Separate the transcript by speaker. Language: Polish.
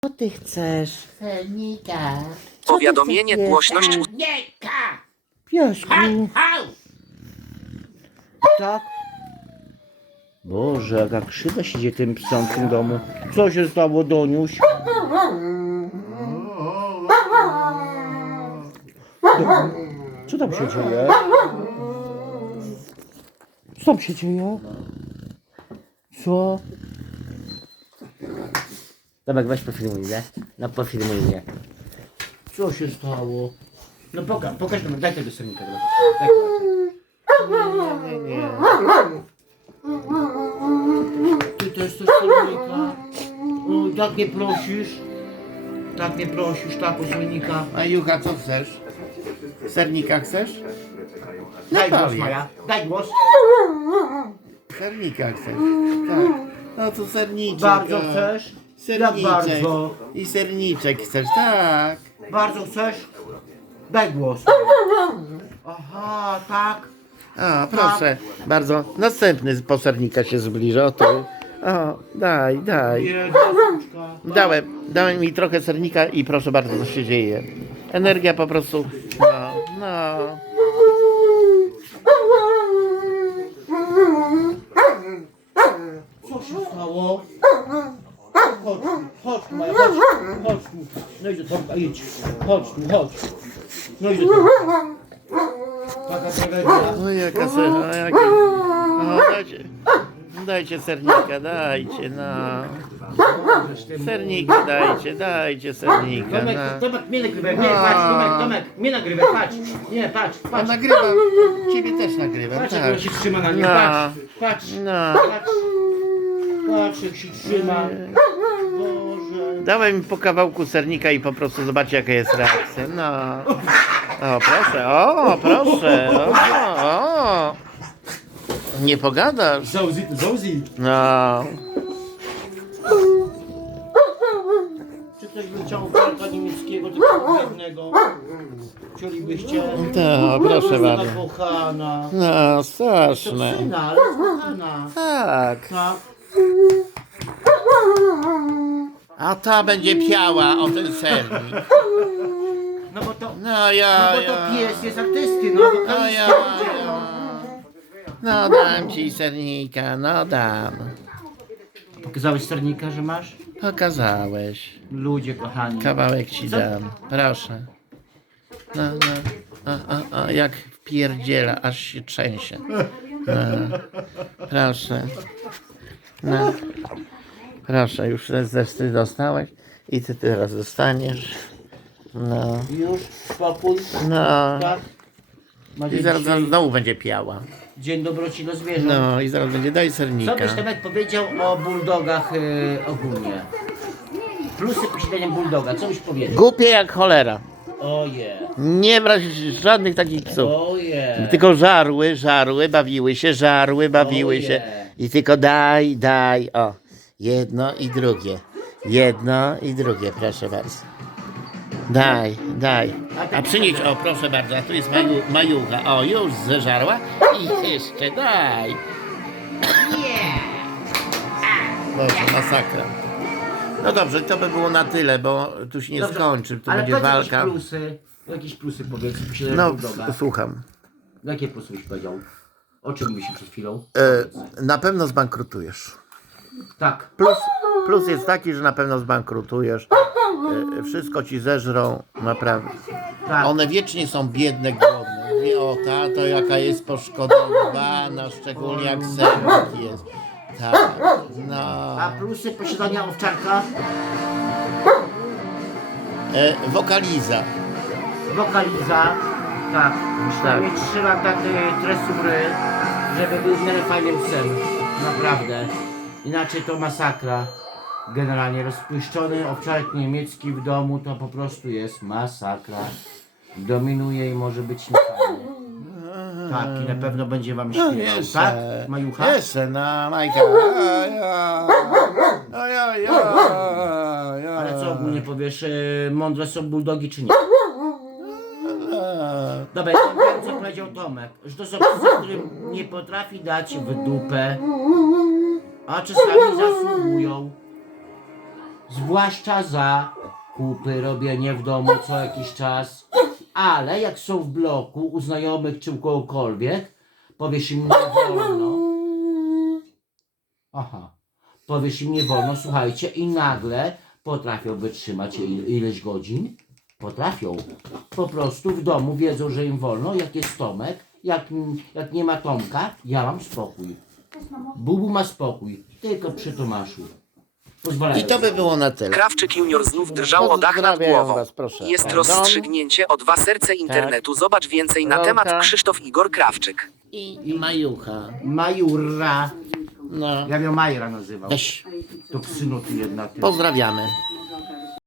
Speaker 1: Co ty chcesz?
Speaker 2: Sernika.
Speaker 1: Co ty
Speaker 3: Powiadomienie,
Speaker 1: chcesz,
Speaker 3: głośność
Speaker 2: Sernika.
Speaker 1: piesku?
Speaker 2: Hał.
Speaker 1: Tak? Boże, jaka krzywda się dzieje tym psom w tym domu. Co się stało, Doniuś? Co tam się dzieje? Co tam się dzieje? Co? Tomek, weź pofilmuj mnie. No pofilmuj mnie. Co się stało? No pokaż nam, daj tego sernika. Daj nie. Ty też chcesz sernika? O, tak nie prosisz? Tak nie prosisz, tak o sernika.
Speaker 2: A Jucha, co chcesz? Sernika chcesz?
Speaker 1: Daj głos,
Speaker 2: powiedz.
Speaker 1: Maja, daj głos.
Speaker 2: Sernika chcesz? Tak. No to serniczek.
Speaker 1: Bardzo
Speaker 2: o.
Speaker 1: chcesz?
Speaker 2: Serniczek.
Speaker 1: Jak bardzo?
Speaker 2: I serniczek chcesz, tak.
Speaker 1: Bardzo chcesz? Daj głos. Aha, tak.
Speaker 2: O, proszę, bardzo. Następny po sernika się zbliża, o tu. O, daj.
Speaker 1: Jedna sztuczka.
Speaker 2: Dałem mi trochę sernika i proszę bardzo, co się dzieje. Energia po prostu, no.
Speaker 1: Co się stało? Chodź tu, Maja, chodź tu. No idź do Tomka, idź. Chodź tu. No idź do Tomka. Taka tragedia.
Speaker 2: No jaka sernika, o, dajcie sernika, dajcie, no. Sernika dajcie sernika,
Speaker 1: Tomek,
Speaker 2: no.
Speaker 1: Tomek, mnie nagrywaj, nie, patrz, Tomek, mnie nagrywaj, patrz. Nie, patrz.
Speaker 2: Nagrywam, ciebie też nagrywam,
Speaker 1: Patrz,
Speaker 2: tak.
Speaker 1: jak on się trzyma na mnie,
Speaker 2: No.
Speaker 1: patrz.
Speaker 2: No.
Speaker 1: Patrz, jak się trzyma. Boże.
Speaker 2: Dałem mi po kawałku sernika i po prostu zobaczcie jaka jest reakcja, no. O, proszę, o. Nie pogadasz.
Speaker 1: Zołzy.
Speaker 2: No.
Speaker 1: Czy ktoś by chciał parka niemieckiego, tylko jednego? Chcielibyście?
Speaker 2: Tak, proszę
Speaker 1: Syna
Speaker 2: bardzo.
Speaker 1: kochana.
Speaker 2: No,
Speaker 1: To
Speaker 2: straszne.
Speaker 1: syna, ale jest kochana.
Speaker 2: Tak.
Speaker 1: Tak.
Speaker 2: A ta będzie piała o ten sernik.
Speaker 1: No bo to,
Speaker 2: No
Speaker 1: no bo to pies jest artysty, no bo
Speaker 2: No ja. No dam ci sernika, no dam.
Speaker 1: Pokazałeś sternika, że masz?
Speaker 2: Pokazałeś.
Speaker 1: Ludzie kochani.
Speaker 2: Kawałek ci dam. Proszę. No. Jak wpierdziela, aż się trzęsie. No. Proszę. No. Proszę, już zesty dostałeś i ty teraz dostaniesz. No.
Speaker 1: Już spokój.
Speaker 2: No.
Speaker 1: Tak. Macie
Speaker 2: I zaraz
Speaker 1: dzisiaj
Speaker 2: znowu będzie piała.
Speaker 1: Dzień dobroci do zwierząt.
Speaker 2: No i zaraz będzie, daj
Speaker 1: Co
Speaker 2: sernika.
Speaker 1: byś nawet powiedział o bulldogach ogólnie? Plusy posiadania bulldoga, co byś powiedział?
Speaker 2: Głupie jak cholera.
Speaker 1: Oje,
Speaker 2: Nie brać żadnych takich psów.
Speaker 1: oje.
Speaker 2: Tylko żarły, bawiły się, bawiły się. I tylko daj, o. Jedno i drugie, proszę bardzo. Daj. A przynieś, o proszę bardzo, a tu jest majucha. O, już zeżarła i jeszcze daj. Boże, masakra. No dobrze, to by było na tyle, bo tu się nie
Speaker 1: Dobrze,
Speaker 2: skończy, tu
Speaker 1: ale
Speaker 2: będzie
Speaker 1: powiedz
Speaker 2: walka.
Speaker 1: Jakieś plusy powiedz, posiadania
Speaker 2: No,
Speaker 1: bulldoga.
Speaker 2: słucham.
Speaker 1: Jakie plusy byś powiedział? O czym mówiliśmy przed chwilą?
Speaker 2: Na pewno zbankrutujesz.
Speaker 1: Tak.
Speaker 2: Plus jest taki, że na pewno zbankrutujesz. Wszystko ci zeżrą, naprawdę.
Speaker 1: Tak.
Speaker 2: One wiecznie są biedne, głodne. Mówię, o tato, jaka jest poszkodowana, szczególnie jak sernik jest. Tak, no.
Speaker 1: A plusy posiadania owczarka?
Speaker 2: Wokaliza.
Speaker 1: Wokaliza. Tak. Przynajmniej 3 lata tresury, żeby był w miarę fajnym psem. Naprawdę. Inaczej to masakra. Generalnie rozpuszczony owczarek niemiecki w domu to po prostu jest masakra. Dominuje i może być niefajny. Tak, i na pewno będzie wam śpiewał. Tak, Majucha?
Speaker 2: Jeszcze, no, Majka.
Speaker 1: Ale co ogólnie powiesz, mądre są bulldogi czy nie? Dobra, ja wiem co powiedział Tomek, że to są psy, którym nie potrafi dać w dupę, a czasami zasługują. Zwłaszcza za kupy, robienie w domu co jakiś czas. Ale jak są w bloku, u znajomych czy u kogokolwiek, powiesz im nie wolno. Aha. Powiesz im nie wolno, słuchajcie, i nagle potrafią wytrzymać ileś godzin. Potrafią. Po prostu w domu wiedzą, że im wolno, jak jest Tomek, jak nie ma Tomka, ja mam spokój. Bubu ma spokój, tylko przy Tomaszu. Pozwalają.
Speaker 2: I to by było na tyle.
Speaker 3: Krawczyk Junior znów drżał o dach nad
Speaker 2: Pozdrawiam
Speaker 3: głową.
Speaker 2: was, proszę.
Speaker 3: Jest
Speaker 2: Pardon?
Speaker 3: rozstrzygnięcie o 2 serce internetu. Zobacz więcej na
Speaker 2: Rolka.
Speaker 3: temat Krzysztof Igor Krawczyk.
Speaker 2: I Majucha.
Speaker 1: Majura.
Speaker 2: No,
Speaker 1: Ja ją Majra nazywał.
Speaker 2: weź.
Speaker 1: To psynu tu jedna. Ty.
Speaker 2: Pozdrawiamy.